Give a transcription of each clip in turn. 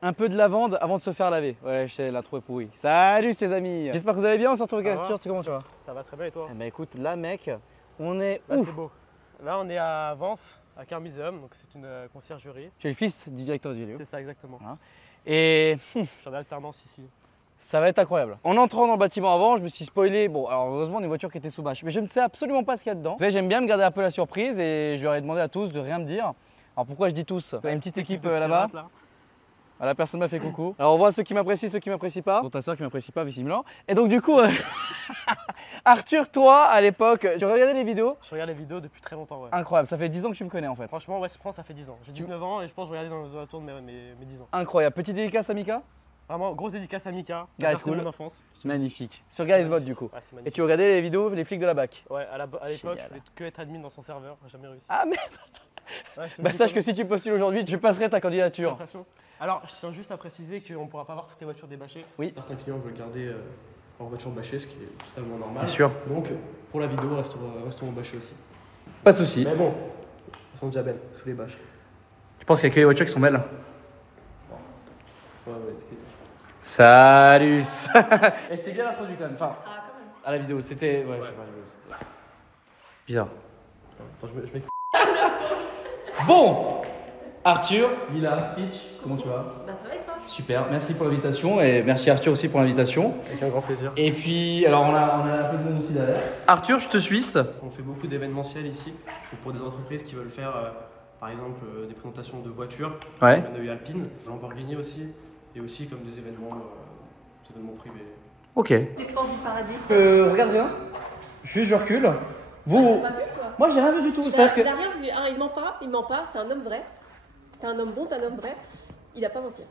Un peu de lavande avant de se faire laver. Ouais, je sais, la trouée pourrie. Salut les amis. J'espère que vous allez bien, on se retrouve avec Arthur, comment tu vas? Ça va très bien et toi? Eh ben écoute, là mec, on est là où? C'est beau. Là on est à Vence, à Car Museum, donc c'est une conciergerie. Tu es le fils du directeur du lieu. C'est ça exactement. Hein, et je suis en alternance ici. Ça va être incroyable. En entrant dans le bâtiment avant, je me suis spoilé. Bon, alors heureusement, des voitures qui étaient sous bâche. Mais je ne sais absolument pas ce qu'il y a dedans. Vous savez, j'aime bien me garder un peu la surprise et je leur ai demandé à tous de rien me dire. Alors pourquoi je dis tous? Il y a une petite équipe là-bas. Voilà, personne m'a fait coucou. Alors on voit ceux qui m'apprécient, ceux qui m'apprécient pas. Dont ta soeur qui m'apprécie pas visiblement. Et donc du coup, Arthur, toi à l'époque, tu regardais les vidéos? Je regarde les vidéos depuis très longtemps, ouais. Incroyable, ça fait 10 ans que tu me connais en fait. Franchement, ouais, ça fait 10 ans. J'ai 19 ans et je pense que je regardais dans les alentours de mes 10 ans. Incroyable. Petite dédicace à Mika? Vraiment, grosse dédicace à Mika. Guys Cool. De mon enfance. Magnifique. Sur Guys Mod du coup. Ouais, et tu regardais les vidéos, les flics de la BAC? Ouais, à l'époque, je voulais que être admin dans son serveur, j'ai jamais réussi. Ah merde. Ouais, bah sache que si tu postules aujourd'hui, tu passerais ta candidature. Alors, je tiens juste à préciser qu'on ne pourra pas avoir toutes les voitures débâchées. Oui. Certains clients veulent garder leur voiture bâchée, ce qui est totalement normal. Bien sûr. Donc, pour la vidéo, resteront bâchées aussi. Pas de soucis. Mais bon, elles sont déjà belles, sous les bâches. Tu penses qu'il y a que les voitures qui sont belles? Ouais. Salut. Et c'est bien introduit quand même. Enfin, à la vidéo, c'était. Ouais, je sais pas, bizarre. Attends, je m'explique. Bon, Arthur, Lila, Stitch, comment tu vas? Bah ça va et toi? Super, merci pour l'invitation et merci Arthur aussi pour l'invitation. Avec un grand plaisir. Et puis, alors on a un peu de monde aussi derrière. Arthur, je te suis. On fait beaucoup d'événementiels ici pour des entreprises qui veulent faire par exemple des présentations de voitures, Ouais. de Alpine, Lamborghini aussi, et aussi comme des événements privés. Ok. Les portes du paradis. Regarde rien, juste je recule. Vous. T'as pas vu toi? Moi j'ai rien vu du tout. Il a rien vu. Ah, il ment pas, c'est un homme vrai. T'es un homme bon, t'es un homme vrai. Il a pas menti.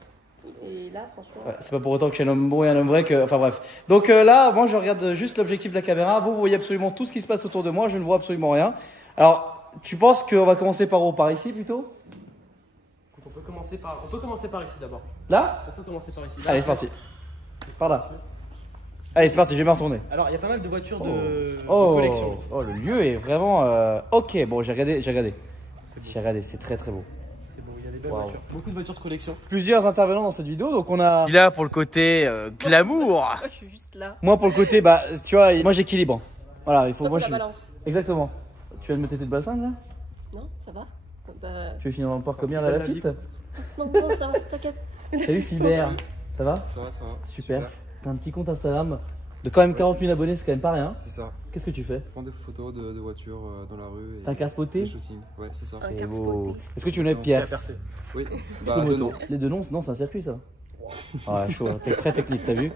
Et là, franchement. Ouais, c'est pas pour autant que je suis un homme bon et un homme vrai que. Enfin bref. Donc là, moi je regarde juste l'objectif de la caméra. Vous voyez absolument tout ce qui se passe autour de moi. Je ne vois absolument rien. Alors, tu penses qu'on va commencer par où? Par ici plutôt? On peut commencer par ici d'abord. Là? On peut commencer par ici. Allez, c'est parti. Par là. Allez, c'est parti, je vais me retourner. Alors, il y a pas mal de voitures de collection. Oh, le lieu est vraiment. Ok, bon, j'ai regardé. J'ai regardé, c'est très très beau. C'est beau, il y a des belles voitures. Beaucoup de voitures de collection. Plusieurs intervenants dans cette vidéo, donc on a. Là pour le côté glamour. Moi, je suis juste là. Moi pour le côté, bah, tu vois, moi j'équilibre. Voilà, il faut. Toi, Moi, la balance. Exactement. Tu viens de me têter de bassin là? Non, ça va. Bah... Tu veux finir dans le parc combien là, la Lafitte? Non, ça va, t'inquiète. Salut Philbert. Ça va? Ça va. Super. T'as un petit compte Instagram de quand même 40 000 abonnés, c'est quand même pas rien. C'est ça. Qu'est-ce que tu fais? Je prends des photos de voitures dans la rue. T'as un car spoté? Des shootings. Ouais, c'est ça. C'est beau. Est-ce que tu veux être Pierce? Oui. Bah, deux noms. Les deux noms, non, c'est un circuit ça. Ouais, chaud, t'es très technique, t'as vu?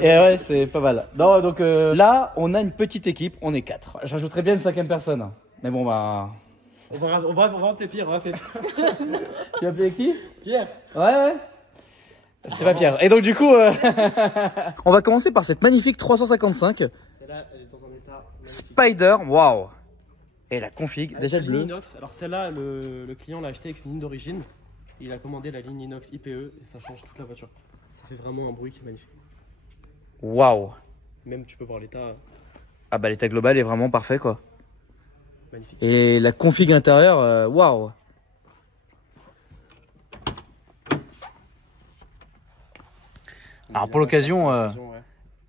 Et ouais, c'est pas mal. Non, donc là, on a une petite équipe, on est 4. J'ajouterais bien une 5e personne. Mais bon, bah. On va appeler Pierre, Tu as appelé qui? Pierre. Ouais. C'était pas Pierre. Et donc du coup, on va commencer par cette magnifique 355. Celle-là, elle est dans un état Spider, waouh. Et la config, déjà le bleu. Inox. Alors celle-là, le client l'a acheté avec une ligne d'origine. Il a commandé la ligne inox IPE et ça change toute la voiture. Ça fait vraiment un bruit qui est magnifique. Waouh. Même tu peux voir l'état. Ah bah l'état global est vraiment parfait quoi. Magnifique. Et la config intérieure, waouh. Alors pour l'occasion, ouais.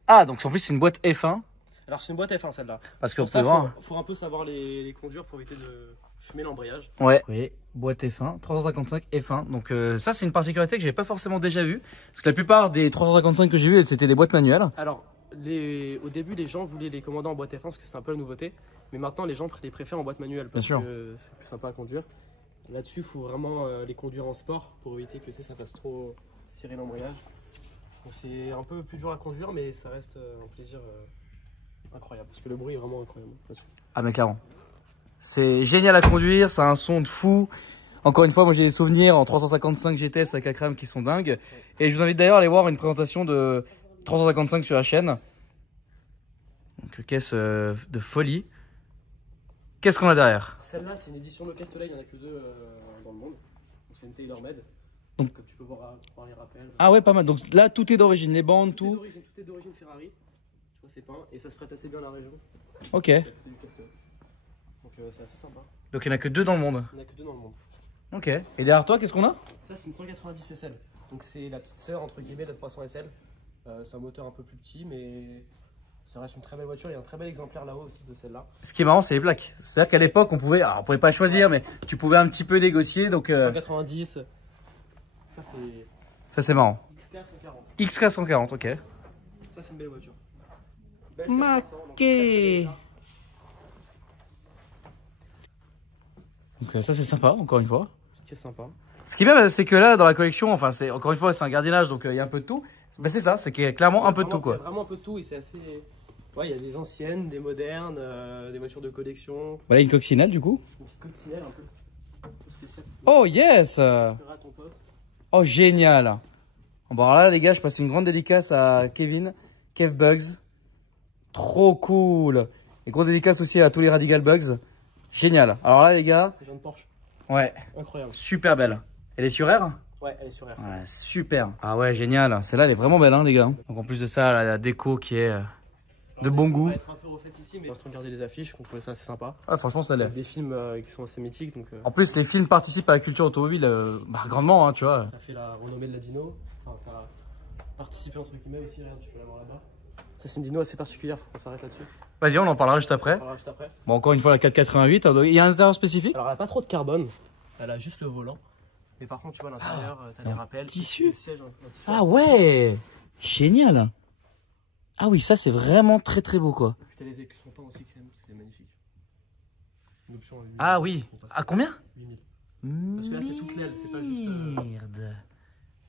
Ah donc en plus c'est une boîte F1. Alors c'est une boîte F1 celle-là. Parce qu'on peut peut voir. Faut un peu savoir les conduire pour éviter de fumer l'embrayage. Ouais. Oui, boîte F1, 355 F1. Donc ça c'est une particularité que j'avais pas forcément déjà vue. Parce que la plupart des 355 que j'ai vues c'était des boîtes manuelles. Alors au début les gens voulaient les commander en boîte F1 parce que c'est un peu la nouveauté. Mais maintenant les gens les préfèrent en boîte manuelle parce que c'est plus sympa à conduire. Là-dessus il faut vraiment les conduire en sport pour éviter que ça fasse trop cirer l'embrayage. C'est un peu plus dur à conduire mais ça reste un plaisir incroyable parce que le bruit est vraiment incroyable là-dessus. Ah mais clairement. C'est génial à conduire, ça a un son de fou. Encore une fois, moi j'ai des souvenirs en 355 GTS avec Akram qui sont dingues. Et je vous invite d'ailleurs à aller voir une présentation de 355 sur la chaîne. Donc caisse de folie. Qu'est-ce qu'on a derrière? Celle-là c'est une édition de Castellet, il n'y en a que deux dans le monde. C'est une TaylorMade. Donc, comme tu peux voir les rappels. Ah ouais, pas mal. Donc là tout est d'origine, les bandes, tout. Tout est d'origine Ferrari. Tu vois c'est peint et ça se prête assez bien à la région. Ok. C'est à côté du Castellet. Donc c'est assez sympa. Donc il n'y en a que deux dans le monde. Il n'y en a que deux dans le monde. Ok. Et derrière toi, qu'est-ce qu'on a? Ça c'est une 190 SL. Donc c'est la petite sœur entre guillemets de la 300 SL. C'est un moteur un peu plus petit, mais ça reste une très belle voiture. Il y a un très bel exemplaire là-haut aussi de celle-là. Ce qui est marrant, c'est les plaques. C'est-à-dire qu'à l'époque, on pouvait pas choisir, mais tu pouvais un petit peu négocier. Donc 190. Ça c'est marrant. XK 140. XK 140, ok. Ça c'est une belle voiture. Maquet. Donc ça c'est sympa, encore une fois. Ce qui est sympa. Ce qui est bien, c'est que là, dans la collection, enfin, c'est encore une fois, c'est un gardiennage, donc il y a un peu de tout. Ben, c'est ça, c'est qu'il y a clairement un peu de tout, quoi. Il y a vraiment un peu de tout et c'est assez... Ouais, il y a des anciennes, des modernes, des voitures de collection. Voilà une coccinelle, du coup. Une petite coccinelle un peu spéciale. Oh, yes. Oh, génial. Bon, alors là, les gars, je passe une grande dédicace à Kevin, Kev Bugs. Trop cool. Et grosse dédicace aussi à tous les Radical Bugs. Génial. Alors là, les gars. C'est une Porsche. Ouais. Incroyable. Super belle. Elle est sur R? Ouais, elle est sur R. Ouais, super. Ah ouais, génial. Celle-là, elle est vraiment belle, hein, les gars. Donc en plus de ça, la déco qui est de bon goût. Elle va être un peu refaite ici, mais on va regarder les affiches, on trouvait ça assez sympa. Ah, franchement, ça l'est. Des films qui sont assez mythiques. Donc, En plus, les films participent à la culture automobile grandement, hein, tu vois. Ça fait la renommée de la Dino. Enfin, ça a participé entre guillemets aussi. Regarde, tu peux la voir là-bas. Ça, c'est une Dino assez particulière, faut qu'on s'arrête là-dessus. Vas-y, on en parlera juste après. Bon, encore une fois, la 488. Il y a un intérieur spécifique? Alors, elle n'a pas trop de carbone. Elle a juste le volant. Mais par contre, tu vois, à l'intérieur, tu as des rappels. Tissu. Le siège en tissu. Ah ouais. Génial. Ah oui, ça, c'est vraiment très très beau, quoi. Puis tu as les écussons peints aussi, c'est magnifique. Une option à 8 000. Ah oui. À combien? 8 000. Parce que là, c'est toute l'aile, c'est pas juste. Merde.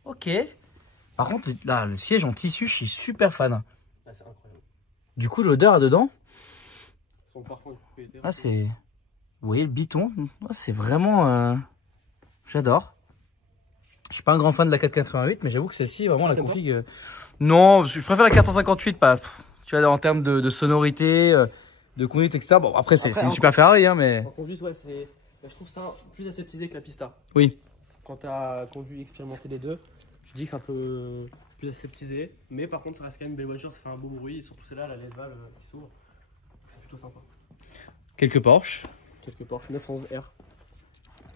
Ok. Par contre, là, le siège en tissu, je suis super fan. Ah, c'est incroyable. Du coup, l'odeur là-dedans. Son parfum de propriétaire. Ah, c'est. Vous voyez le biton? Ah, c'est vraiment. J'adore. Je suis pas un grand fan de la 488, mais j'avoue que celle-ci, vraiment, la config. Non, je préfère la 458, pas. Tu vois, en termes de sonorité, de conduite, etc. Bon, après, c'est une super Ferrari, hein, mais. En conduite, ouais, c'est. Je trouve ça plus aseptisé que la Pista. Oui. Quand tu as conduit, expérimenté les deux, tu dis que c'est un peu plus aseptisé. Mais par contre, ça reste quand même une belle voiture, ça fait un beau bruit. Et surtout, celle-là, la LED valve qui s'ouvre. C'est plutôt sympa. Quelques Porsche. Quelques Porsche 911R.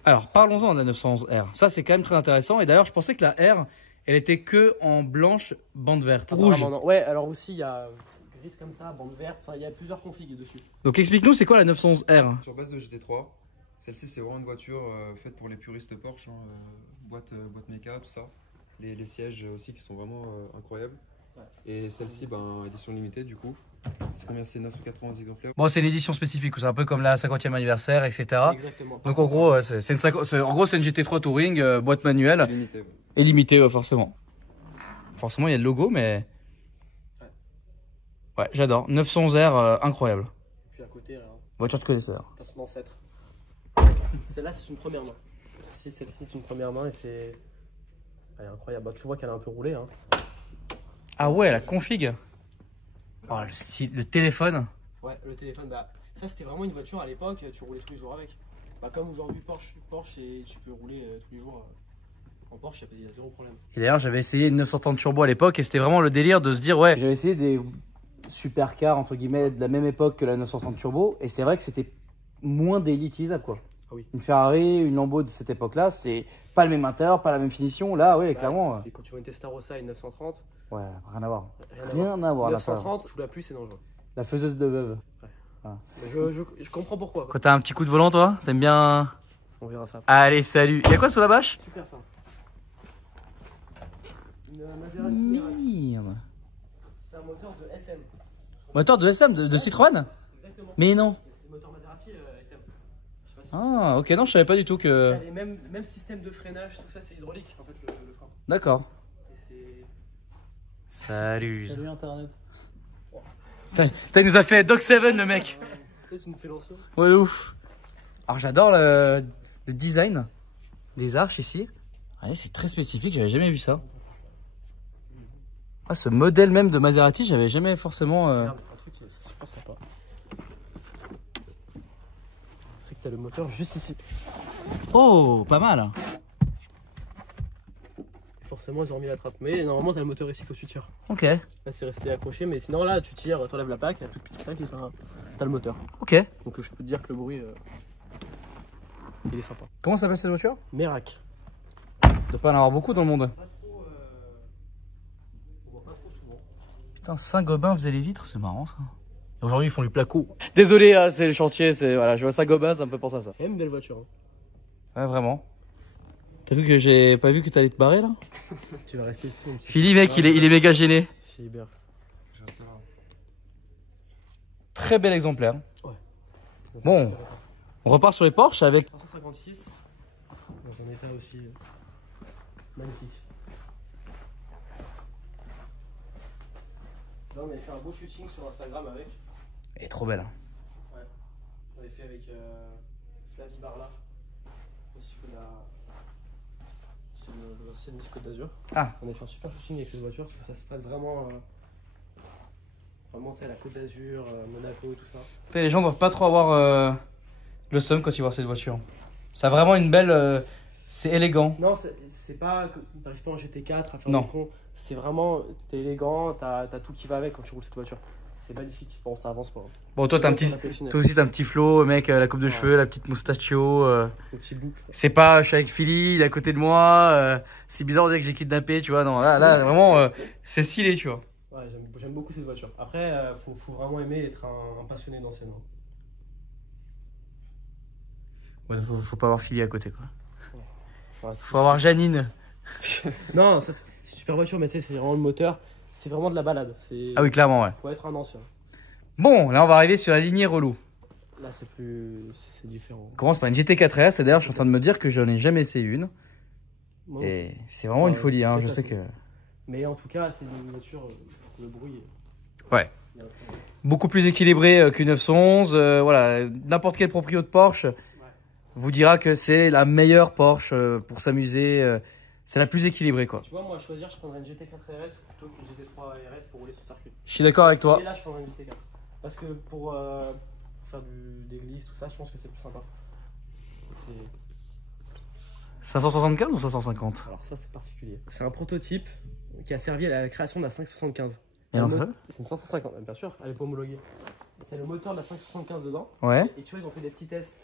Alors, parlons-en de la 911R. Ça, c'est quand même très intéressant. Et d'ailleurs, je pensais que la R, elle était que en blanche, bande verte. Rouge. Non. Ouais, alors aussi, il y a grise comme ça, bande verte. Enfin, il y a plusieurs configs dessus. Donc, explique-nous, c'est quoi la 911R? Sur base de GT3. Celle-ci, c'est vraiment une voiture faite pour les puristes Porsche. Hein, boîte méca, tout ça. Les sièges aussi qui sont vraiment incroyables. Ouais. Et celle-ci, ben, édition limitée, du coup. C'est combien? C'est 980 exemplaires. Bon, c'est une édition spécifique, c'est un peu comme la 50e anniversaire, etc. Exactement. Donc en gros, c'est une GT3 Touring, boîte manuelle. Limitée, ouais. Et limitée, ouais, forcément. Forcément, il y a le logo, mais. Ouais, j'adore. 911R, incroyable. Et puis à côté, voiture de connaisseur. T'as son ancêtre. Celle-là, c'est une première main. Si celle-ci, c'est une première main et c'est. Elle est incroyable. Bah, tu vois qu'elle a un peu roulé. Hein. Ah ouais, la config. Oh, le téléphone. Ouais, le téléphone, bah ça c'était vraiment une voiture à l'époque, tu roulais tous les jours avec. Bah comme aujourd'hui Porsche et tu peux rouler tous les jours en Porsche, il y a zéro problème. Et d'ailleurs j'avais essayé une 930 turbo à l'époque et c'était vraiment le délire de se dire ouais. J'avais essayé des supercars entre guillemets de la même époque que la 930 turbo et c'est vrai que c'était moins daily utilisable quoi. Ah oui. Une Ferrari, une Lambo de cette époque là, c'est pas le même intérieur, pas la même finition. Là ouais, clairement. Et quand tu vois une Testarossa et une 930. Ouais, rien à voir. Rien à voir. 930, sous la pluie, c'est dangereux. La faiseuse de veuve. Ouais. Ah. Je comprends pourquoi. Quand t'as un petit coup de volant, toi, t'aimes bien. On verra ça. Allez, salut. Y'a quoi sous la bâche? Super ça. Une Maserati. Merde. C'est un moteur de SM. Moteur de SM de Citroën? Exactement. Mais non. C'est le moteur Maserati SM. Je sais pas si ah, ok, non, je savais pas du tout que. Les mêmes système de freinage, tout ça, c'est hydraulique en fait le frein. D'accord. Salut. Salut Internet. Il nous a fait Dog 7 le mec. C'est une l'ancien. Ouais, ouf. Alors j'adore le design des arches ici. Ouais, c'est très spécifique, j'avais jamais vu ça. Ah, ce modèle même de Maserati, j'avais jamais forcément. Regarde, un truc qui est super sympa. C'est que t'as le moteur juste ici. Oh, pas mal. Forcément ils ont remis la trappe, mais normalement t'as le moteur ici quand tu tires. Ok. Là c'est resté accroché, mais sinon là tu tires, t'enlèves la plaque, la toute petite plaque et t'as le moteur. Ok. Donc je peux te dire que le bruit il est sympa. Comment s'appelle cette voiture? Merak. Il doit pas en avoir beaucoup dans le monde. Pas trop, Putain, Saint-Gobain faisait les vitres, c'est marrant ça. Aujourd'hui, ils font du placo. Désolé, hein, c'est le chantier, c'est voilà, je vois Saint-Gobain, ça me fait penser à ça. C'est une belle voiture. Hein. Ouais, vraiment. T'as vu que j'ai pas vu que t'allais te barrer là? Tu vas rester ici. Philly, mec, il est méga gêné. Philibert. Très bel exemplaire. Ouais. Bon, on repart sur les Porsche avec 356. Dans un état aussi magnifique. Là, on avait fait un beau shooting sur Instagram avec. Elle est trop belle. Hein. Ouais. On avait fait avec Flavie Barla. C'est l'ancienne Miss Côte d'Azur. Ah. On avait fait un super shooting avec cette voiture parce que ça se passe vraiment. Vraiment, tu sais, la Côte d'Azur, Monaco, tout ça. Les gens doivent pas trop avoir le seum quand ils voient cette voiture. Ça a vraiment une belle. C'est élégant. Non, c'est pas. T'arrives pas en GT4 à faire non. des cons. C'est vraiment. T'es élégant, t'as tout qui va avec quand tu roules cette voiture. C'est magnifique. Bon, ça avance pas. Hein. Bon, toi, toi aussi, t'as un petit flow, mec, la coupe de cheveux, la petite moustachio. Le petit bouc. C'est pas, je suis avec Philly, il est à côté de moi. C'est bizarre, on dirait que j'ai kidnappé, tu vois. Non, là vraiment, c'est stylé, tu vois. Ouais, j'aime beaucoup cette voiture. Après, faut vraiment aimer être un passionné d'ancienne. Ouais, faut pas avoir Philly à côté, quoi. Ouais, faut avoir Janine. Non, ça c'est une super voiture, mais tu sais, c'est vraiment le moteur. C'est vraiment de la balade. Ah oui, clairement, ouais. Faut être un ancien. Bon, là, on va arriver sur la lignée relou. Là, c'est différent. On commence par une GT4 RS, et d'ailleurs, je suis en train de me dire que j'en ai jamais essayé une. Bon. Et c'est vraiment une folie, hein, je sais que... Mais en tout cas, c'est une voiture, le bruit... Ouais. Beaucoup plus équilibré qu'une 911. Voilà, n'importe quel proprio de Porsche vous dira que c'est la meilleure Porsche pour s'amuser. C'est la plus équilibrée, quoi. Tu vois, moi, à choisir, je prendrais une GT4 RS plutôt qu'une GT3 RS pour rouler sur circuit. Je suis d'accord avec toi. Et là, je prendrais une GT4. Parce que pour faire des glisses, tout ça, je pense que c'est plus sympa. 575 ou 550? Alors ça, c'est particulier. C'est un prototype qui a servi à la création de la 575. Et non, ça c'est une 550, bien sûr, elle est pas homologuée. C'est le moteur de la 575 dedans. Ouais. Et tu vois, ils ont fait des petits tests.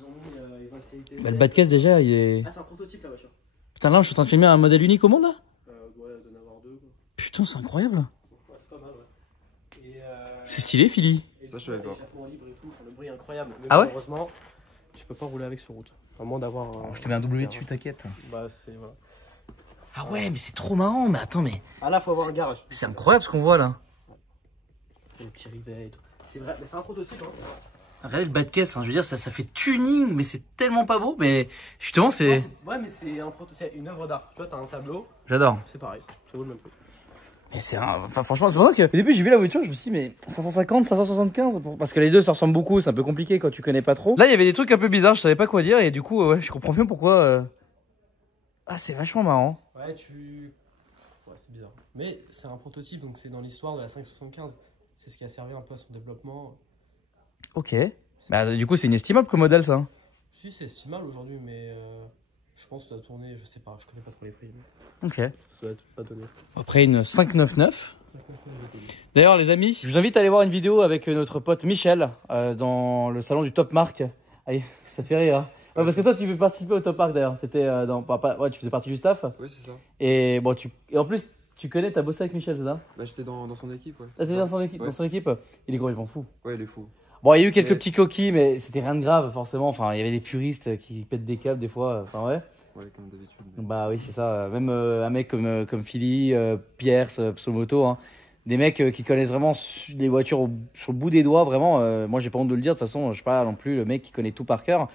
Ils ont essayé de tester. Bah, le bas de caisse, déjà, il est... Ah, c'est un prototype, la voiture. Putain, là, je suis en train de filmer un modèle unique au monde, là? Ouais, il doit en avoir deux, quoi. Putain, c'est incroyable. Ouais, c'est pas mal, ouais. C'est stylé, Philly. Ça, je savais pas. Libre et tout, le bruit est incroyable. Mais ah ouais? Malheureusement, tu peux pas rouler avec sur route. À moins d'avoir. Je te mets un W dessus, t'inquiète. Bah, c'est. Voilà. Ah ouais, mais c'est trop marrant. Mais attends, mais. Ah là, faut avoir un garage. C'est incroyable ce qu'on voit là. Les petits rivets et tout. C'est vrai, mais c'est un prototype. Hein. Regardez le bas de caisse, hein. Je veux dire, ça fait tuning, mais c'est tellement pas beau. Mais justement, c'est. Ouais, mais c'est un prototype, une œuvre d'art. Tu vois, t'as un tableau. J'adore. C'est pareil, ça vaut le même prix. Mais c'est enfin, franchement, c'est pour ça que au début, j'ai vu la voiture, je me suis dit, mais 550, 575, parce que les deux se ressemblent beaucoup, c'est un peu compliqué quand tu connais pas trop. Là, il y avait des trucs un peu bizarres, je savais pas quoi dire, et du coup, ouais, je comprends mieux pourquoi. Ah, c'est vachement marrant. Ouais, ouais, c'est bizarre. Mais c'est un prototype, donc c'est dans l'histoire de la 575. C'est ce qui a servi un peu à son développement. Ok. Bah, du coup, c'est inestimable comme modèle, ça. Si, c'est estimable aujourd'hui, mais je pense que ça doit tourner, je sais pas, je connais pas trop les prix. Mais... Ok. Ça doit être pas donné. Après une 599. D'ailleurs, les amis, je vous invite à aller voir une vidéo avec notre pote Michel dans le salon du Top Mark. Allez, ça te fait rire, hein? Ouais, parce que toi, tu peux participer au Top Mark d'ailleurs. C'était ouais, tu faisais partie du staff. Oui, c'est ça. Et bon, et en plus, tu connais, t'as bossé avec Michel, c'est ça? Bah, j'étais dans son équipe, ouais. Ah, t'étais dans son équipe, ouais. dans son équipe? Il est complètement fou. Ouais, il est fou. Bon, il y a eu quelques petits coquilles, mais c'était rien de grave, forcément. Enfin, il y avait des puristes qui pètent des câbles des fois. Enfin, ouais. Ouais, comme d'habitude. Mais... Bah oui, c'est ça. Même un mec comme Philly, Pierce, Psomoto, hein. Des mecs qui connaissent vraiment les voitures sur le bout des doigts, vraiment. Moi, j'ai pas honte de le dire. De toute façon, je suis pas non plus le mec qui connaît tout par cœur.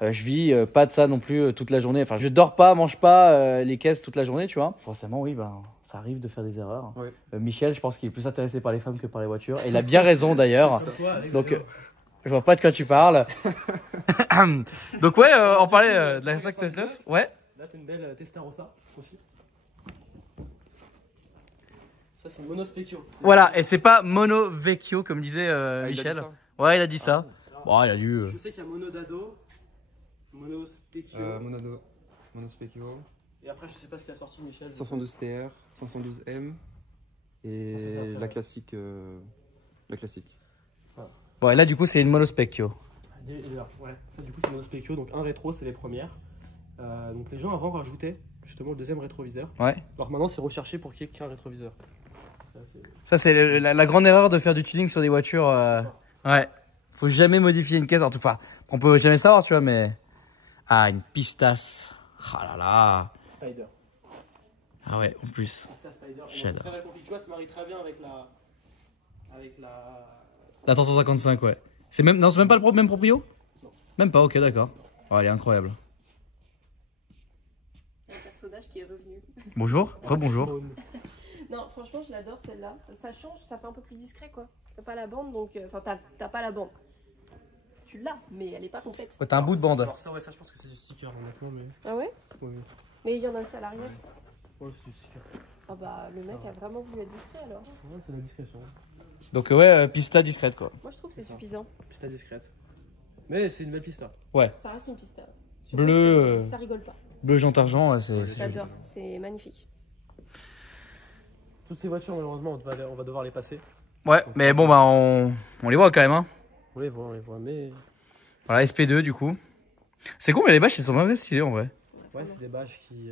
Je vis pas de ça non plus toute la journée. Enfin, je dors pas, mange pas les caisses toute la journée, tu vois. Forcément, oui, ben, ça arrive de faire des erreurs. Ouais. Michel, je pense qu'il est plus intéressé par les femmes que par les voitures. Et il a bien raison d'ailleurs. Donc, je vois pas de quoi tu parles. Donc, ouais, on parlait de la 599. Ouais. Là, t'as une belle Testarossa aussi. Ça, c'est Mono Specchio. Voilà, et c'est pas Mono Vecchio comme disait Michel. Ouais, il a dit ça. Bon, il a dû. Je sais qu'il y a Mono Dado, Mono Specchio. Mono Specchio. Et après, je sais pas ce qu'il a sorti, Michel. 512 TR, 512M et ça, la classique. La classique. Voilà. Bon, et là, du coup, c'est une Mono Specchio. Ouais, ça, du coup, c'est Mono Specchio. Donc, un rétro, c'est les premières. Donc, les gens avant rajoutaient justement le deuxième rétroviseur. Ouais. Alors, maintenant, c'est recherché pour qu'il n'y ait qu'un rétroviseur. Ça, c'est la grande erreur de faire du tuning sur des voitures. Ouais. Faut jamais modifier une caisse. En tout cas, on peut jamais savoir, tu vois, mais. Ah, une pistace. Ah là là. Spider. Ah ouais, en plus. J'adore. Tu vois, ça marie très bien avec la. La 355, ouais. Non, c'est même pas le même proprio? Non. Même pas, ok, d'accord. Oh, elle est incroyable. Un personnage qui est revenu. Bonjour, rebonjour. Non, franchement, je l'adore celle-là. Ça change, ça fait un peu plus discret, quoi. T'as pas la bande, donc. Enfin, t'as pas la bande. Tu l'as, mais elle est pas complète. Ouais, t'as un bout de bande. Alors, ça, ouais, ça, je pense que c'est du sticker, honnêtement, mais. Ah ouais? Oui. Mais il y en a aussi à l'arrière. Ouais, c'est du sticker. Ah bah, le mec a vraiment voulu être discret alors. Ouais, c'est la discrétion. Donc, ouais, pista discrète, quoi. Moi, je trouve que c'est suffisant. Pista discrète. Mais c'est une belle pista. Ouais. Ça reste une piste. Bleu. Ça rigole pas. Bleu, jante, argent, ouais, c'est. J'adore, c'est magnifique. Toutes ces voitures, malheureusement, on va devoir les passer. Ouais, mais bon, bah, on les voit quand même, hein. On les voit, mais. Voilà, SP2, du coup. C'est con, mais les bâches, elles sont pas stylées, en vrai. Ouais, c'est des bâches qui.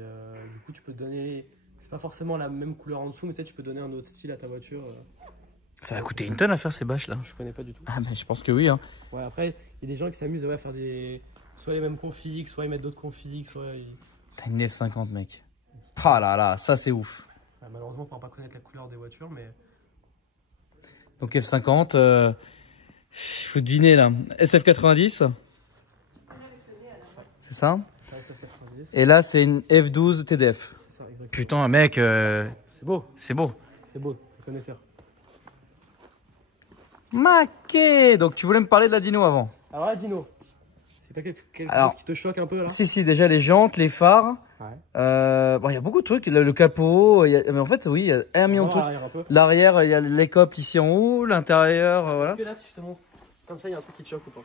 Du coup, tu peux donner. C'est pas forcément la même couleur en dessous, mais tu sais, tu peux donner un autre style à ta voiture. Ça va coûter une tonne à faire ces bâches, là. Je connais pas du tout. Ah, mais je pense que oui, hein. Ouais, après, il y a des gens qui s'amusent à faire des. Soit les mêmes configs, soit ils mettent d'autres configs, soit. T'as une F50, mec. Ah là là, ça, c'est ouf. Ouais, malheureusement, on pourra pas connaître la couleur des voitures, mais. Donc F50, faut deviner là. SF90. C'est ça? Et là, c'est une F12 TDF. C'est ça, exactement. Putain, mec, C'est beau. c'est beau. C'est beau, je connais ça. Maquet. Donc tu voulais me parler de la Dino avant? Alors là, Dino, c'est pas quelque Alors, chose qui te choque un peu là? Si, déjà les jantes, les phares. Ouais. Bon, il y a beaucoup de trucs. Le capot. Mais en fait, oui, il y a un million de trucs. Un peu. L'arrière, il y a les copes ici en haut. L'intérieur, voilà. Est-ce que là, si je te montre comme ça, il y a un truc qui te choque ou pas?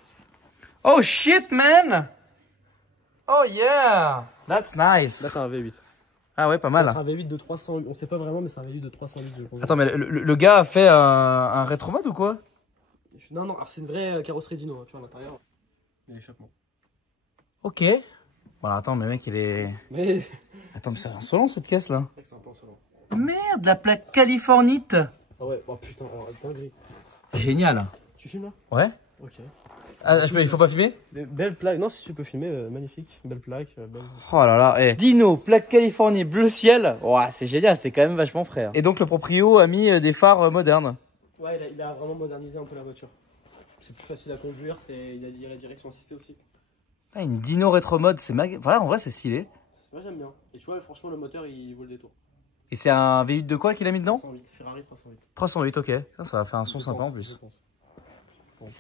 Oh shit, man! Oh yeah! That's nice. Là, c'est un V8. Ah ouais, pas mal. C'est un V8 de 300, on sait pas vraiment, mais c'est un V8 de 300 litres, je pense. Attends, mais le gars a fait un rétromode ou quoi? Non, non, alors c'est une vraie carrosserie Dino, tu vois, à l'intérieur. Il y a l'échappement. Ok. Voilà, attends, mais mec, il est. Mais. Attends, mais c'est insolent cette caisse là. C'est vrai que c'est un peu insolent. Merde, la plaque californite. Ah ouais, oh putain, alors, dinguerie. Génial. Tu filmes là? Ouais. Ok. Ah, il faut pas filmer? Belle plaque, non, si tu peux filmer, magnifique. Belle plaque, belle. Oh là là, eh. Dino, plaque Californie, bleu ciel. Ouah, c'est génial, c'est quand même vachement frais. Et donc le proprio a mis des phares modernes. Ouais, il a vraiment modernisé un peu la voiture. C'est plus facile à conduire, il a la direction assistée aussi. Ah, une Dino rétro mode, c'est ouais, en vrai c'est stylé. Moi j'aime bien. Et tu vois, franchement, le moteur il vaut le détour. Et c'est un V8 de quoi qu'il a mis dedans? 308, Ferrari 308. 308, ok. Ça va faire un son sympa en plus. Bon.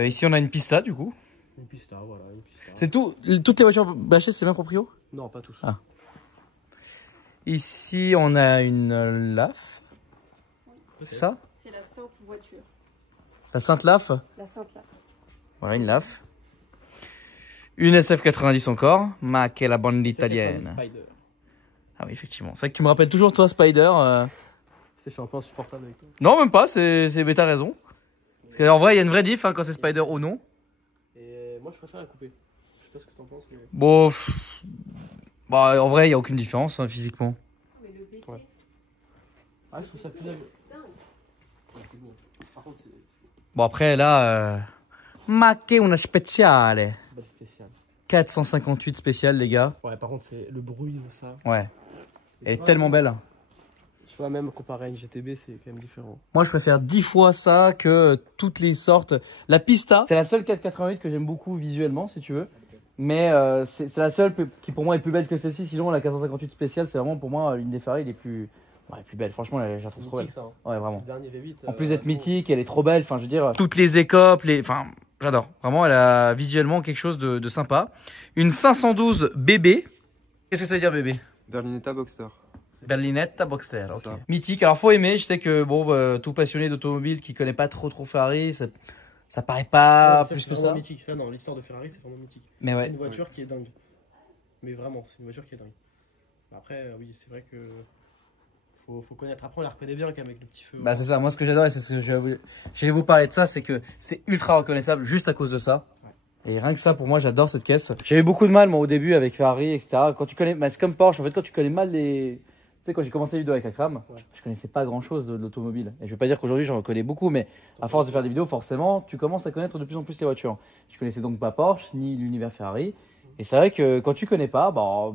Ici on a une Pista du coup. Une Pista, voilà, une Pista. C'est tout, toutes les voitures bâchées c'est le même proprio? Non, pas tous. Ah. Ici on a une LAF. C'est ça? C'est la sainte voiture. La Sainte LAF? La sainte là. Voilà une LAF. Une SF90 encore. Ma che la bande italienne. Spider. Ah oui, effectivement. C'est vrai que tu me rappelles toujours toi Spider. C'est fait un peu insupportable avec toi. Non, même pas, mais t'as raison. Parce qu'en vrai, il y a une vraie diff hein, quand c'est Spider ou non. Et moi je préfère la couper. Je sais pas ce que t'en penses, mais. Bon. Bah, en vrai, il n'y a aucune différence hein, physiquement. Mais le BT, Ouais. Ah, je trouve ça plus dingue. dingue. Ouais, c'est beau. Par contre, c'est Bon, après, là. Ma che una speciale. belle spéciale. 458 spécial, les gars. Ouais, par contre, c'est le bruit de ça. Ouais. Elle est Ouais, tellement belle. Tu vois, même comparé à une GTB, c'est quand même différent. Moi, je préfère 10 fois ça que toutes les sortes. La Pista, c'est la seule 488 que j'aime beaucoup visuellement, si tu veux. Mais c'est la seule qui pour moi est plus belle que celle-ci. Sinon, la 458 spéciale, c'est vraiment pour moi l'une des Ferrari les plus belles. Franchement, je la trouve trop belle. mythique, ça. Hein. Ouais, vraiment. Le dernier V8. En plus d'être mythique, elle est trop belle. Enfin, je veux dire, toutes les écopes, enfin, j'adore. Vraiment, elle a visuellement quelque chose de sympa. Une 512 BB. Qu'est-ce que ça veut dire BB? Berlinetta Boxster. Berlinetta Boxster, ok. Ça. Mythique, alors faut aimer, je sais que bon, tout passionné d'automobile qui connaît pas trop Ferrari, ça paraît pas Ouais, plus c'est que vraiment ça. mythique. Ça, dans l'histoire de Ferrari, c'est vraiment mythique. Mais C'est ouais. une voiture qui est dingue. Mais vraiment, c'est une voiture qui est dingue. Après, oui, c'est vrai que. Faut connaître. Après, on la reconnaît bien quand même avec le petit feu. Bah c'est ça, moi ce que j'adore et c'est ce que je vais vous parler de ça, c'est que c'est ultra reconnaissable juste à cause de ça. Ouais. Et rien que ça, pour moi, j'adore cette caisse. J'avais beaucoup de mal moi au début avec Ferrari, etc. Quand tu connais, bah, c'est comme Porsche, en fait, quand tu connais mal sais, quand j'ai commencé les vidéos avec Akram, je connaissais pas grand chose de l'automobile. Et je vais pas dire qu'aujourd'hui j'en connais beaucoup, mais à force de faire des vidéos, forcément, tu commences à connaître de plus en plus les voitures. Je connaissais donc pas Porsche ni l'univers Ferrari. Et c'est vrai que quand tu connais pas, bah,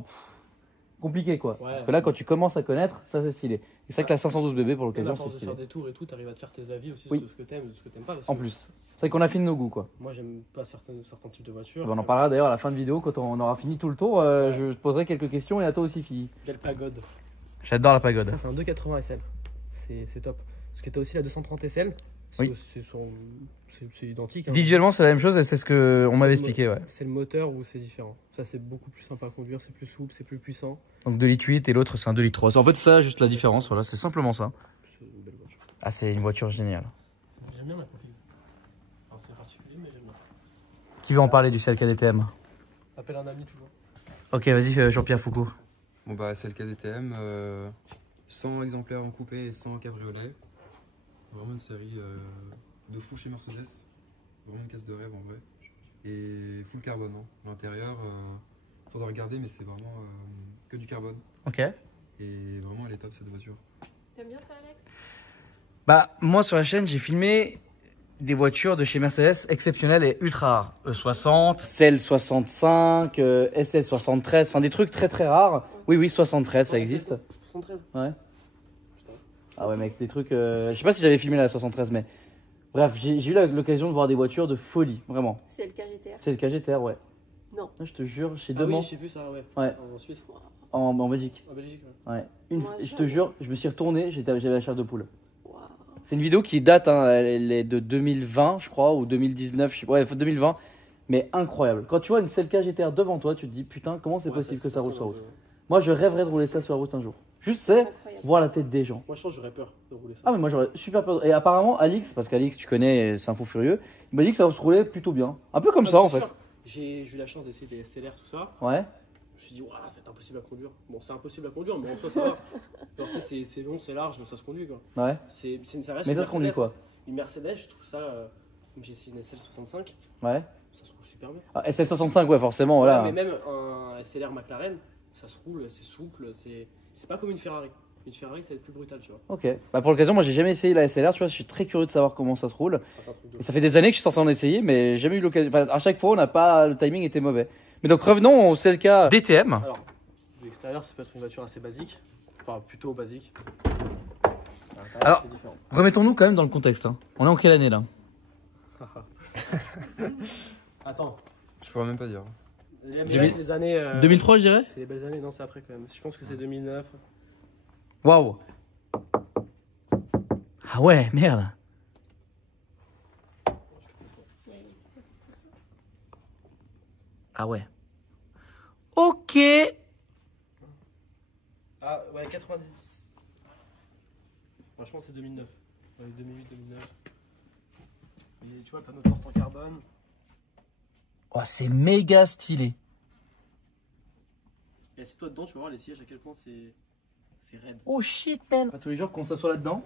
compliqué quoi. Parce que là, quand tu commences à connaître, ça c'est stylé. Et c'est vrai que la 512 BB pour l'occasion, c'est stylé. De faire des tours et tout, t'arrives à te faire tes avis aussi de ce que t'aimes et de ce que t'aimes pas. En plus, c'est vrai qu'on affine nos goûts quoi. Moi, j'aime pas certains types de voitures. On en parlera d'ailleurs à la fin de vidéo quand on aura fini tout le tour. Je te poserai quelques questions et à toi aussi, fille. Belle pagode. J'adore la pagode. Ça, c'est un 280 SL. C'est top. Parce que t'as aussi la 230 SL. Oui. C'est identique. Hein. Visuellement, c'est la même chose et c'est ce qu'on m'avait expliqué. Ouais. C'est le moteur où c'est différent. Ça, c'est beaucoup plus sympa à conduire, c'est plus souple, c'est plus puissant. Donc 2,8 litres et l'autre, c'est un 2,3 litres. En fait, ça, juste la différence, voilà, c'est simplement ça. C'est une belle voiture. Ah, c'est une voiture géniale. J'aime bien la config. Enfin, c'est particulier, mais j'aime bien. Qui veut en parler du CLK DTM? Appelle un ami toujours. Ok, vas-y, Jean-Pierre Foucault. Bon bah c'est le cas DTM, 100 exemplaires en coupé et 100 en cabriolet. Vraiment une série de fou chez Mercedes. Vraiment une caisse de rêve en vrai. Et full carbone. Hein. L'intérieur, faudra regarder mais c'est vraiment que du carbone. Ok. Et vraiment elle est top cette voiture. T'aimes bien ça, Alex? Bah, moi sur la chaîne, j'ai filmé des voitures de chez Mercedes exceptionnelles et ultra rares. E60, CL65, SL73, enfin des trucs très très rares. Oui, 73, ça existe. 73. Ouais. Ah ouais mec, des trucs... Je sais pas si j'avais filmé la 73, mais... Bref, j'ai eu l'occasion de voir des voitures de folie, vraiment. C'est le KGTR. C'est le KGTR, ouais. Non. Je te jure, chez Ah Demant. oui, j'ai vu ça, ouais. Ouais. En Suisse. En Belgique. En Belgique, Ouais. Moi, Je te jure, je me suis retourné, j'avais la chair de poule. Waouh. C'est une vidéo qui date, hein, elle est de 2020, je crois, ou 2019, je sais pas. Ouais, 2020. Mais incroyable. Quand tu vois une CLK GTR devant toi, tu te dis putain, comment c'est possible que ça roule sur route. Moi, je rêverais de rouler ça sur la route un jour. Juste, c'est voir la tête des gens. Moi, je pense que j'aurais peur de rouler ça. Ah, mais moi, j'aurais super peur. Et apparemment, Alix, parce qu'Alix, tu connais, c'est un fou furieux, il m'a dit que ça se roulait plutôt bien. Un peu comme ça, en fait. J'ai eu la chance d'essayer des SLR, tout ça. Ouais. Je me suis dit, waouh, c'est impossible à conduire. Bon, c'est impossible à conduire, mais en soi, ça va. Genre, ça, c'est long, c'est large, mais ça se conduit, quoi. Ouais. Ça reste mais ça se conduit, quoi. Une Mercedes, je trouve ça. J'ai essayé une SL65. Ouais. Ça se roule super bien. Ah, SL65, ouais, forcément, voilà. Ouais, mais même un SLR McLaren, ça se roule, c'est souple, c'est pas comme une Ferrari. Une Ferrari, ça va être plus brutal, tu vois. Ok. Bah, pour l'occasion, moi, j'ai jamais essayé la SLR, tu vois, je suis très curieux de savoir comment ça se roule. Ah, et ça fait des années que je suis censé en essayer, mais j'ai jamais eu l'occasion. Enfin, à chaque fois, on n'a pas. Le timing était mauvais. Mais donc, revenons au CLK DTM. Alors, de l'extérieur, ça peut être une voiture assez basique. Enfin, plutôt basique. Alors, remettons-nous quand même dans le contexte. Hein. On est en quelle année là? Attends. Je pourrais même pas dire. C'est les années. 2003, je dirais. C'est les belles années, non, c'est après quand même. Je pense que c'est 2009. Waouh. Ah ouais, merde. Ah ouais. Ok. Ah ouais, 90. Franchement, c'est 2009. Ouais, 2008-2009. Et tu vois, le panneau de porte en carbone. Oh, c'est méga stylé. Et assieds-toi dedans, tu vas voir les sièges à quel point c'est raide. Oh shit, man. Pas tous les jours qu'on s'assoit là-dedans.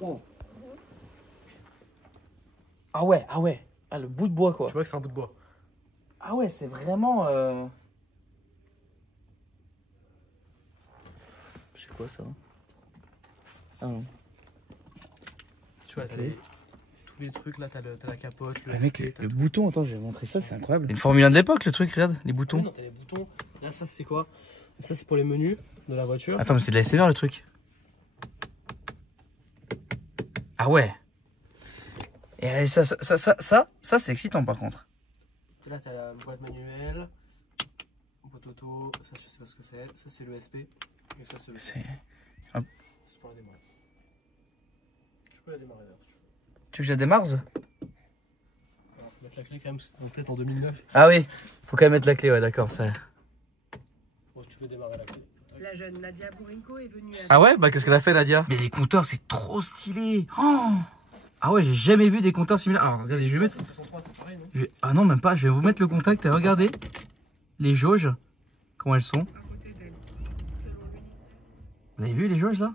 Oh. Ah ouais, ah ouais. Ah, le bout de bois, quoi. Tu vois que c'est un bout de bois. Ah ouais, c'est vraiment... C'est quoi ça? Ah non. Tu vois, Okay. Tous les trucs, là, t'as la capote, le Ah, mec, SP, le bouton, attends, je vais montrer ça, c'est incroyable. Une Formule 1 de l'époque, le truc, regarde, les boutons. Oui, non, t'as les boutons. Là, ça, c'est quoi? Ça, c'est pour les menus de la voiture. Attends, mais c'est de la SMR, le truc. Ah ouais. Et ça c'est excitant, par contre. Là, t'as la boîte manuelle, boîte auto, ça, je sais pas ce que c'est. Ça, c'est le SP. Et ça, c'est le... C'est pour la démarrer. Tu peux la démarrer, d'ailleurs, si tu veux. Tu veux que je la démarre? Alors, faut mettre la clé quand même, peut-être en 2009. Ah oui, faut quand même mettre la clé, ouais, d'accord. Ça... Bon, tu peux démarrer la clé. La jeune Nadia Bourinko est venue à... Ah ouais, bah qu'est-ce qu'elle a fait, Nadia? Mais les compteurs, c'est trop stylé. Oh, ah ouais, j'ai jamais vu des compteurs similaires. Alors, regardez, je vais mettre... 63, c'est pareil, non? Ah non, même pas, je vais vous mettre le contact et regardez les jauges, comment elles sont. Vous avez vu les jauges là?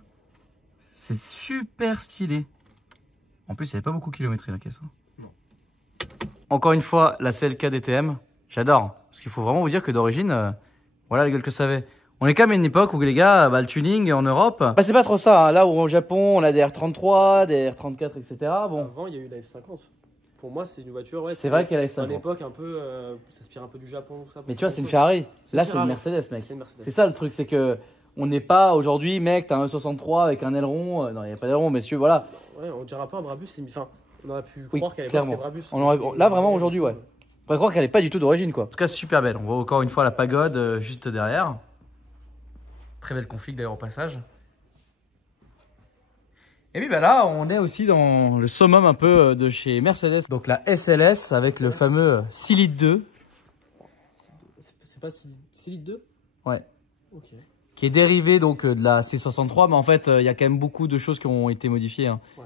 C'est super stylé. En plus, il n'y avait pas beaucoup kilométré la caisse. Hein. Non. Encore une fois, la CLK DTM, j'adore. Parce qu'il faut vraiment vous dire que d'origine, voilà la gueule que ça avait. On est quand même à une époque où les gars, bah, le tuning en Europe, bah, c'est pas trop ça. Hein. Là où au Japon, on a des R33, des R34, etc. Bon. Avant, il y a eu la F50. Pour moi, c'est une voiture. Ouais, c'est vrai qu'il y a la F50. À F50. l'époque, un peu, ça s'inspire un peu du Japon. Tout ça, Mais tu vois, c'est une Ferrari. Là, c'est une Mercedes, mec. C'est ça le truc, c'est que on n'est pas aujourd'hui, mec, t'as un 63 avec un aileron. Non, il n'y a pas d'aileron, messieurs, voilà. Ouais, on dirait pas un Brabus. Enfin, on aurait pu Oui, croire qu'elle était Brabus. Là, vraiment, aujourd'hui, ouais. On pourrait croire qu'elle n'est pas du tout d'origine, quoi. En tout cas, c'est super belle. On voit encore une fois la pagode juste derrière. Très belle config d'ailleurs au passage. Et puis bah là, on est aussi dans le summum un peu de chez Mercedes. Donc la SLS avec le fameux 6 litres 2. C'est pas 6 litres 2 ? Ouais. Ok. Qui est dérivé donc de la C63, mais en fait, il y a quand même beaucoup de choses qui ont été modifiées. Hein. Ouais.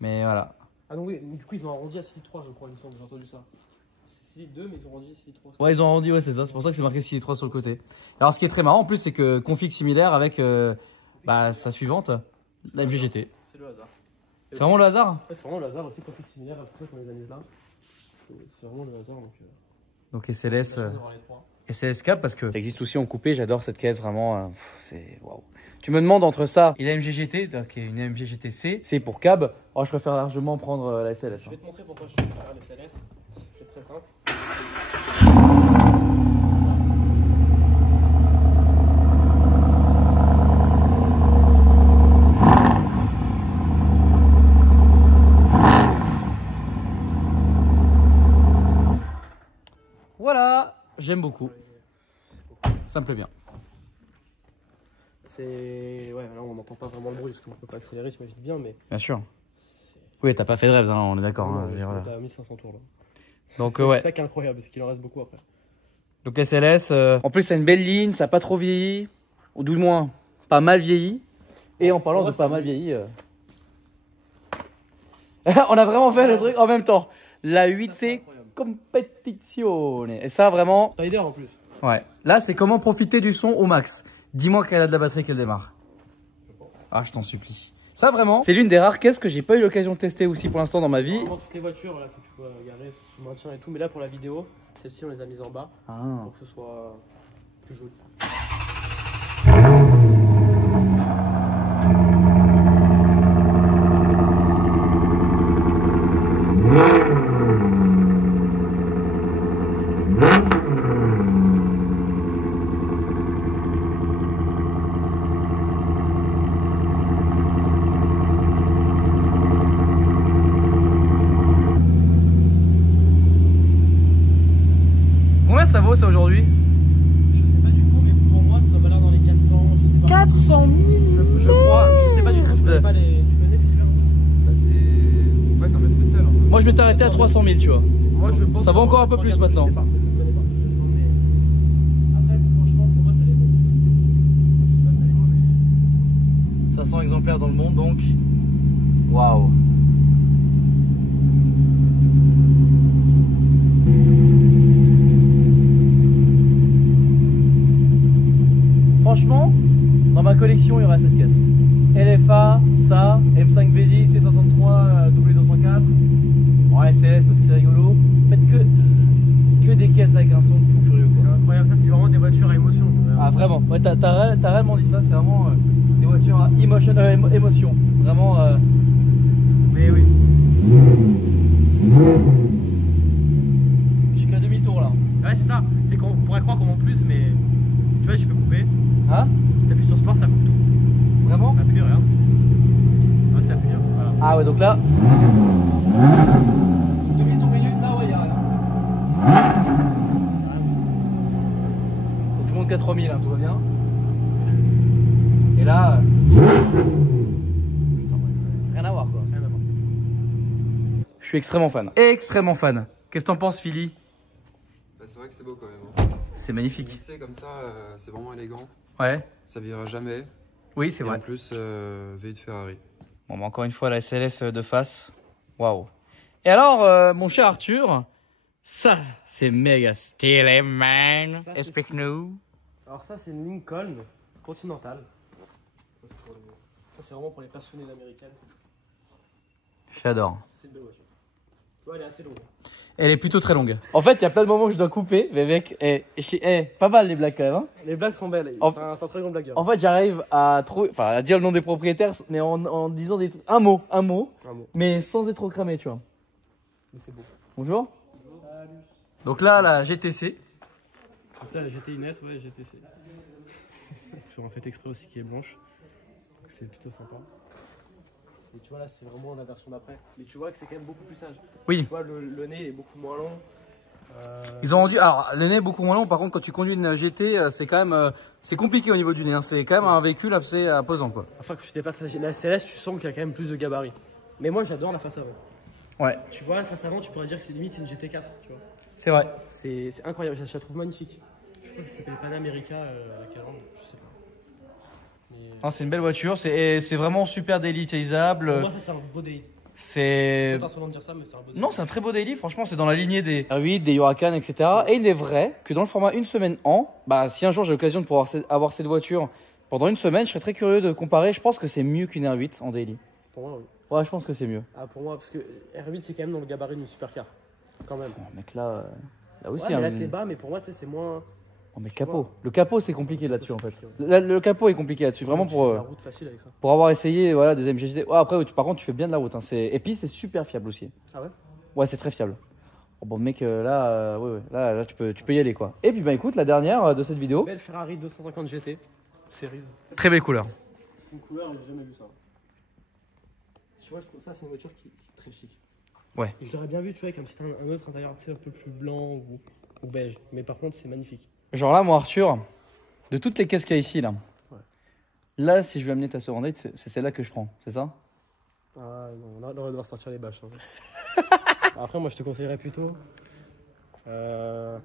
Mais voilà. Ah non, oui, du coup, ils ont arrondi à 6 litres 3, je crois, il me semble, j'ai entendu ça. C'est 6 litres 2, mais ils ont arrondi à 6 litres 3. Ouais, ils ont arrondi, ouais, c'est ça. C'est pour ça que c'est marqué 6 litres 3 sur le côté. Alors, ce qui est très marrant en plus, c'est que config similaire avec sa suivante, la MGGT. C'est le hasard. C'est vraiment le hasard? Ouais, c'est vraiment le hasard aussi, config similaire, c'est pour ça qu'on les a mis là. C'est vraiment le hasard. Donc SLS. SLS Cap parce que ça existe aussi en coupé, j'adore cette caisse vraiment, c'est waouh. Tu me demandes entre ça et la MGGT, qui est une MGGT C, c'est pour cab. Oh, je préfère largement prendre la SLS. Je vais te montrer pourquoi je préfère la SLS. C'est très simple. Voilà, j'aime beaucoup. Ça me plaît bien. C'est... Ouais, là on n'entend pas vraiment le bruit parce qu'on ne peut pas accélérer, j'imagine bien, mais... Bien sûr. Oui, t'as pas fait de rêves, hein, on est d'accord. Non, je suis à 1500 tours là. Donc c'est ça qui est incroyable, c'est qu'il en reste beaucoup après. Donc SLS, en plus ça a une belle ligne, ça n'a pas trop vieilli, ou du moins pas mal vieilli. Et en parlant de pas mal vieilli, on a vraiment fait le truc en même temps. La 8C Competizione. Et ça vraiment... Rider en plus. Ouais. Là c'est comment profiter du son au max. Dis-moi qu'elle a de la batterie qu'elle démarre. Ah, je t'en supplie. Ça vraiment, c'est l'une des rares caisses que j'ai pas eu l'occasion de tester aussi pour l'instant dans ma vie. Vraiment, toutes les voitures, là, faut que tu sois garé sous maintien et tout, mais là pour la vidéo, celle-ci on les a mises en bas pour que ce soit plus joli. Ça vaut ça aujourd'hui? Je sais pas du tout, mais pour moi ça doit valoir dans les 400, je sais pas. 400 000 je crois, je sais pas du tout, je connais pas les... Tu connais Philippe? Bah c'est... Ouais, dans la spéciale. Hein. Moi je m'étais arrêté à 300 000, tu vois. Moi, je pense ça va encore un peu plus maintenant. Je sais pas, je connais pas. Mais... Après, franchement, pour moi ça les vaut. Je sais pas si ça les vaut, mais... 500 exemplaires dans le monde donc. Waouh. Franchement, dans ma collection, il y aura cette caisse. LFA, ça, M5B10, C63, W204. En SLS parce que c'est rigolo. En fait, que des caisses avec un son de fou furieux. C'est incroyable, ça c'est vraiment des voitures à émotion. Ah vraiment, ouais, t'as réellement dit ça, c'est vraiment des voitures à émotion. Vraiment. Mais oui. Je suis qu'à demi-tour là. Ouais, c'est ça, c'est qu'on pourrait croire qu'on monte plus, mais tu vois, je peux couper. Hein? T'appuies sur sport, ça coupe tout. Vraiment? Appuie, regarde. Ouais, c'est appuyé, voilà. Ah ouais, donc là. Demi-tour minute, là, ouais, y'a rien. Donc je monte qu'à 3000, hein, tout va bien. Et là. Rien à voir quoi. Rien à voir. Je suis extrêmement fan. Extrêmement fan. Qu'est-ce que t'en penses, Philly? Bah, c'est vrai que c'est beau quand même. Hein. C'est magnifique. Tu sais, comme ça, c'est vraiment élégant. Ouais. Ça vieillira jamais. Oui, c'est vrai. En plus, V8 Ferrari. Bon, bah, encore une fois, la SLS de face. Waouh. Et alors, mon cher Arthur, ça, c'est méga stylé, man. Explique-nous. Alors ça, c'est une Lincoln Continental. Ça, c'est vraiment pour les passionnés d'américaine. J'adore. C'est une belle voiture. Tu vois, elle est assez longue. Elle est plutôt très longue. En fait, il y a plein de moments où je dois couper, mais mec, pas mal les blagues quand même. Hein. Les blagues sont belles, c'est un très grand blagueur. En fait, j'arrive à trouver, enfin, à dire le nom des propriétaires, mais en disant un mot, mais sans être trop cramé, tu vois. Mais c'est beau. Bonjour. Salut. Donc là, la GTC. Donc là, la GT Inès, ouais, GTC. J'aurais fait exprès aussi qui est blanche. C'est plutôt sympa. Et tu vois là c'est vraiment la version d'après. Mais tu vois que c'est quand même beaucoup plus sage. Oui. Tu vois le nez est beaucoup moins long. Ils ont rendu. Alors le nez est beaucoup moins long, par contre quand tu conduis une GT, c'est quand même c'est compliqué au niveau du nez. Hein. C'est quand même un véhicule assez imposant quoi. Enfin que tu dépasses la CRS, tu sens qu'il y a quand même plus de gabarit. Mais moi j'adore la face avant. Ouais. Tu vois la face avant, tu pourrais dire que c'est limite une GT4, tu vois. C'est vrai. C'est incroyable, je la trouve magnifique. Je crois que ça s'appelle Panamérica la Calandre, je sais pas. Mais... C'est une belle voiture, c'est vraiment super délitisable. Pour moi ça c'est un beau daily. C'est pas insolent de dire ça, mais c'est un beau daily. Non, c'est un très beau daily, franchement, c'est dans la lignée des R8, des Huracan, etc. Et il est vrai que dans le format une semaine an, bah si un jour j'ai l'occasion de pouvoir avoir cette voiture pendant une semaine, je serais très curieux de comparer. Je pense que c'est mieux qu'une R8 en daily. Pour moi, oui. Ouais, je pense que c'est mieux. Ah, pour moi, parce que R8 c'est quand même dans le gabarit d'une supercar. Quand même. Oh, mec, là aussi. Ouais, mais là t'es bas, mais pour moi, tu sais, c'est moins. Oh, mais le capot c'est compliqué là-dessus en fait. Le capot est compliqué là-dessus, vraiment pour. La route facile avec ça. Pour avoir essayé voilà, des MGGT. Ouais, après, par contre, tu fais bien de la route. Hein. Et puis, c'est super fiable aussi. Ah ouais? Ouais, c'est très fiable. Oh, bon, mec, là, ouais, là tu peux y aller quoi. Et puis, bah écoute, la dernière de cette vidéo. Belle Ferrari 250 GT, série. Très belle couleur. C'est une couleur, j'ai jamais vu ça. Tu vois, je trouve ça, c'est une voiture qui est très chic. Ouais. Et je l'aurais bien vu, tu vois, avec un autre intérieur, tu sais, un peu plus blanc ou beige. Mais par contre, c'est magnifique. Genre là, moi, Arthur, de toutes les caisses qu'il y a ici, là. Ouais. Là, si je veux amener ta sœur en date, c'est celle-là que je prends, c'est ça? Ah non, là, on va devoir sortir les bâches. Hein. Après, moi, je te conseillerais plutôt. Ta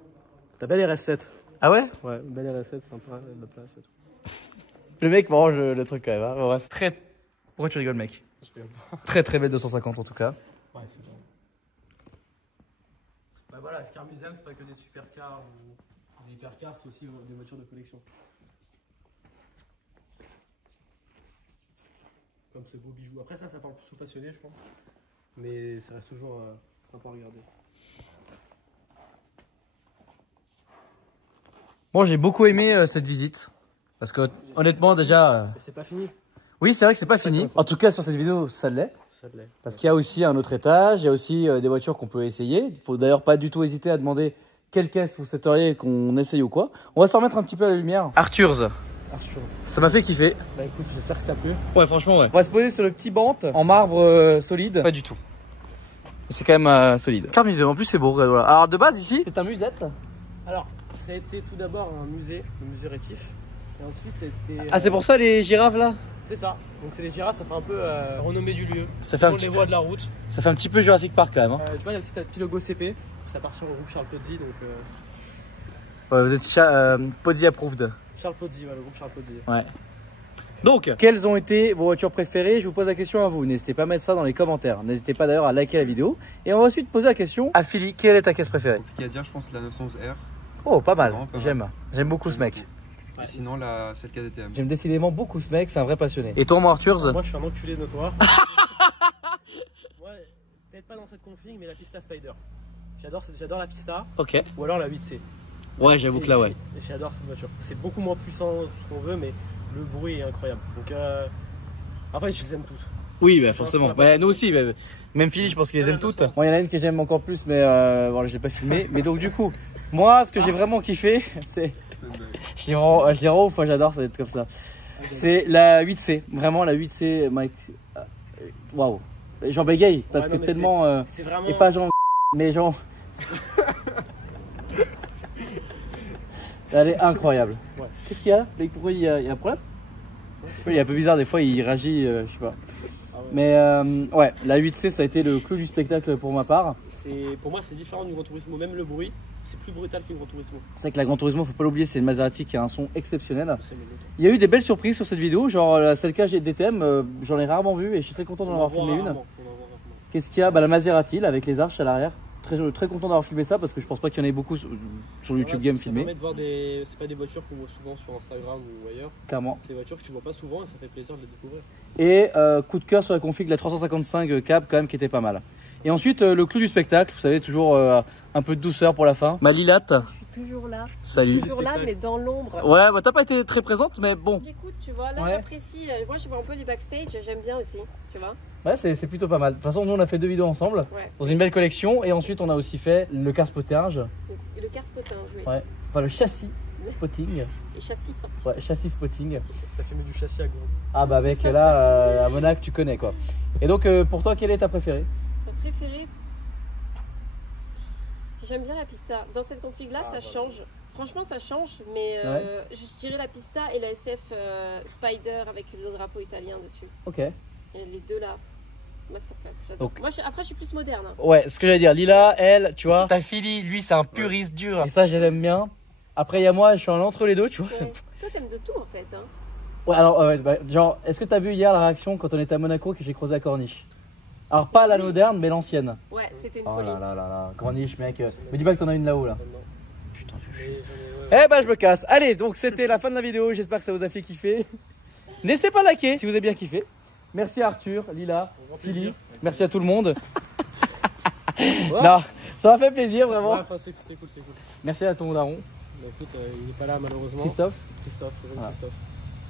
belle RS7. Ah ouais? Ouais, belle RS7, sympa, de la place et tout. Le mec mange le truc quand même. Hein. Bref. Pourquoi tu rigoles, mec? Je rigole pas. Très belle 250 en tout cas. Ouais, c'est bon. Bah voilà, ce car museum, c'est pas que des supercars ou des hypercars, c'est aussi des voitures de collection. Comme ce beau bijou. Après ça parle plus aux passionnés, je pense. Mais ça reste toujours sympa à regarder. Bon, j'ai beaucoup aimé cette visite. Parce que honnêtement, déjà. Mais c'est pas fini. Oui, c'est vrai que c'est pas fini. En tout cas, sur cette vidéo, ça l'est. Ça l'est. Parce qu'il y a aussi un autre étage, il y a aussi des voitures qu'on peut essayer. Il faut d'ailleurs pas du tout hésiter à demander quelle caisse vous souhaiteriez qu'on essaye ou quoi. On va s'en remettre un petit peu à la lumière. Arthur's. Ça m'a fait kiffer. Bah écoute, j'espère que ça t'a plu. Ouais, franchement, ouais. On va se poser sur le petit banc en marbre solide. Pas du tout. C'est quand même solide. Car musée, en plus c'est beau. Voilà. Alors de base ici, c'est un musette. Alors, ça a été tout d'abord un musée, le musée Rétif. Et ensuite, c'était. Ah, c'est pour ça les girafes là? C'est ça. Donc c'est les girafes, ça fait un peu renommée du lieu. Ça fait un petit... les voies de la route. Ça fait un petit peu Jurassic Park quand même. Hein. Tu vois, il y a aussi un petit logo CP. Ça appartient au groupe Charles Pozzi. Donc, ouais, vous êtes Pozzi approved. Charles Pozzi, ouais, le groupe Charles Pozzi. Ouais. Donc, quelles ont été vos voitures préférées? Je vous pose la question à vous. N'hésitez pas à mettre ça dans les commentaires. N'hésitez pas d'ailleurs à liker la vidéo. Et on va ensuite poser la question à Philly. Quelle est ta caisse préférée? Compliqué à dire, je pense la 911R. Oh, pas mal. Non, pas J'aime. J'aime beaucoup ce mec. Et sinon, celle KDTM. J'aime décidément beaucoup ce mec. C'est un vrai passionné. Et toi, moi, Arthur's? Moi, je suis un enculé notoire. Moi, peut-être pas dans cette config, mais la Pista Spider. J'adore la Pista. Ok. Ou alors la 8C. Ouais, j'avoue que là, ouais. J'adore cette voiture. C'est beaucoup moins puissant que ce qu'on veut, mais le bruit est incroyable. Donc, en fait, je les aime tous. Oui, bah, forcément. Bah, nous aussi. Bah, même Philly, je pense qu'ils les aiment toutes. Bon, il y en a une que j'aime encore plus, mais bon, je l'ai pas filmé. Mais donc, du coup, moi, ce que j'ai vraiment kiffé, c'est. Je dirais, enfin, j'adore, ça va être comme ça. C'est la 8C. Vraiment, la 8C, Mike. Waouh. J'en bégaye, parce que tellement. C'est vraiment. Et pas genre. Mais genre. Elle est incroyable. Ouais. Qu'est-ce qu'il y a? Pourquoi il y a un problème? Oui, il est un peu bizarre, des fois il réagit, je sais pas. Ah ouais. Mais ouais, la 8C ça a été le clou du spectacle pour ma part. Pour moi c'est différent du Gran Turismo, même le bruit, c'est plus brutal que le Gran Turismo. C'est vrai que la Gran Turismo, faut pas l'oublier, c'est une Maserati qui a un son exceptionnel. Il y a eu des belles surprises sur cette vidéo, genre la Celica DTM, j'en ai rarement vu et je suis très content d'en avoir filmé une. Qu'est-ce qu'il y a? Bah, la Maserati là, avec les arches à l'arrière. Très content d'avoir filmé ça parce que je pense pas qu'il y en ait beaucoup sur YouTube Game filmé. Ça permet de voir c'est pas des voitures qu'on voit souvent sur Instagram ou ailleurs. Clairement. C'est des voitures que tu vois pas souvent et ça fait plaisir de les découvrir. Et coup de cœur sur la config de la 355 cab quand même qui était pas mal. Et ensuite, le clou du spectacle, vous savez, toujours un peu de douceur pour la fin. Ma Lilate. Je suis toujours là. Salut. Toujours là, mais dans l'ombre. Ouais, bah t'as pas été très présente, mais bon. J'écoute, tu vois, là Ouais. j'apprécie. Moi je vois un peu les backstage, j'aime bien aussi, tu vois. Ouais, c'est plutôt pas mal. De toute façon, nous on a fait 2 vidéos ensemble, Ouais. dans une belle collection. Et ensuite, on a aussi fait le car spottage. Et le car spotting, oui. Ouais. Enfin, le châssis spotting. Et châssis sorti. Ouais, châssis spotting. T'as fait du châssis à Gourde. Ah bah mec, là, à Monaco, tu connais quoi. Et donc, pour toi, quelle est ta préférée? Ma préférée. J'aime bien la pista. Dans cette config là, ça change. Franchement, ça change, mais je dirais la pista et la SF Spider avec le drapeau italien dessus. Ok. Et les deux là, masterclass. J'adore. Donc- Moi, après, je suis plus moderne. Hein. Ouais, ce que j'allais dire, Lila, elle, tu vois. Ta Philly, lui, c'est un puriste dur. Et ça, je l'aime bien. Après, il y a moi, je suis en entre les deux, tu vois. Ouais. Toi, t'aimes de tout en fait. Hein. Ouais, alors, bah, genre, est-ce que t'as vu hier la réaction quand on était à Monaco que j'ai croisé à Corniche? Alors, pas la moderne, mais l'ancienne. Ouais, c'était une Oh folie. là là là là, Corniche, mec. Me dis pas que t'en as une là-haut, là. Putain, c'est chiant. Mais Eh bah, je me casse. Allez, donc, c'était la fin de la vidéo. J'espère que ça vous a fait kiffer. N'hésitez pas à liker si vous avez bien kiffé. Merci à Arthur, Lila, Philly. Merci à tout le monde. Non, ça m'a fait plaisir, ouais, vraiment. enfin, c'est cool, c'est cool. Merci à ton daron, Bah, écoute, il n'est pas là malheureusement. Christophe, Christophe, le jeune Voilà. Christophe.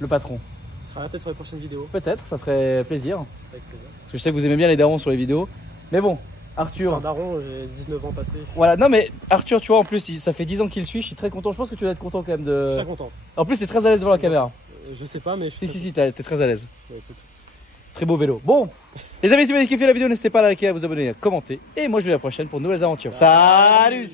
le patron. Il sera là peut-être sur les prochaines vidéos. Peut-être, ça ferait plaisir. Avec plaisir. Parce que je sais que vous aimez bien les darons sur les vidéos. Mais bon, Arthur. Un daron, j'ai 19 ans passés. Voilà, non mais Arthur, tu vois, en plus, ça fait 10 ans qu'il suit. Je suis très content. Je pense que tu dois être content quand même Je de. suis très content. En plus, t'es très à l'aise devant la caméra. Je sais pas, mais je suis Si, t'es très à l'aise. Ouais, écoute. Très beau vélo. Bon, les amis, si vous avez kiffé la vidéo, n'hésitez pas à liker, à vous abonner, à commenter. Et moi, je vous dis à la prochaine pour de nouvelles aventures. Salut!